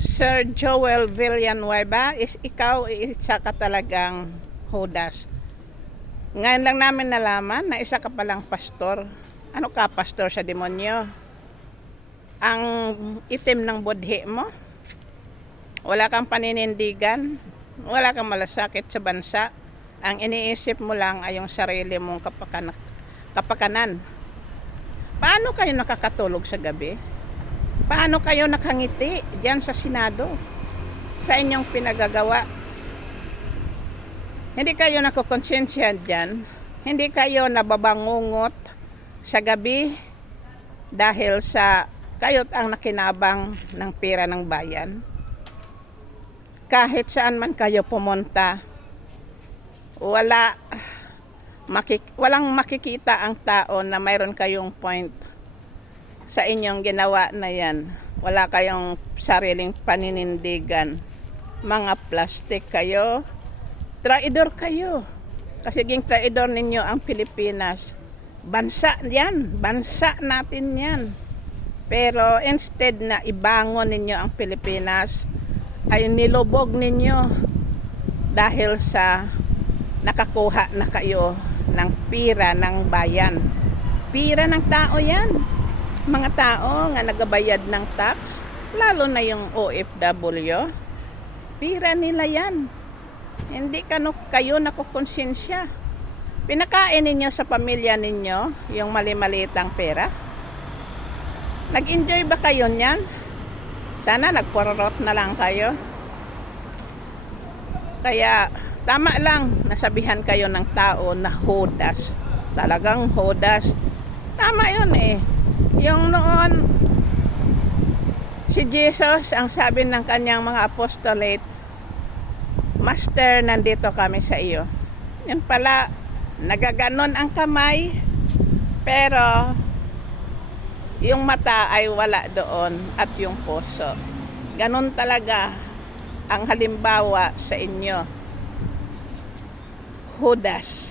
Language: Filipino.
Sir Joel Villanueva, ikaw isa ka talagang Judas. Ngayon lang namin nalaman na isa ka palang pastor. Ano ka, pastor sa demonyo? Ang itim ng budhi mo? Wala kang paninindigan? Wala kang malasakit sa bansa? Ang iniisip mo lang ay yung sarili mong kapakanan. Paano kayo nakakatulog sa gabi? Paano kayo nakangiti diyan sa Senado? Sa inyong pinagagawa? Hindi kayo nakukonsensya diyan? Hindi kayo nababangungot sa gabi dahil sa kayo't ang nakinabang ng pera ng bayan? Kahit saan man kayo pumunta, walang makikita ang tao na mayroon kayong point sa inyong ginawa na yan. Wala kayong sariling paninindigan. Mga plastic kayo. Traidor kayo. Kasi ging traidor ninyo ang Pilipinas. Bansa yan. Bansa natin yan. Pero instead na ibangon ninyo ang Pilipinas, ay nilubog ninyo dahil sa nakakuha na kayo ng pira ng bayan. Pira ng tao yan. Mga tao nga nagabayad ng tax, lalo na yung OFW, pira nila yan. Hindi kayo nakukonsensya. Pinakain ninyo sa pamilya ninyo yung mali-malitang pera. Nag-enjoy ba kayo niyan? Sana nagpororot na lang kayo. Kaya tama lang nasabihan kayo ng tao na Judas. Talagang Judas. Tama yun eh. Yung noon, si Jesus, ang sabi ng kanyang mga apostolate, Master, nandito kami sa iyo. Yun pala, nagaganon ang kamay, pero yung mata ay wala doon at yung puso. Ganon talaga ang halimbawa sa inyo. Judas.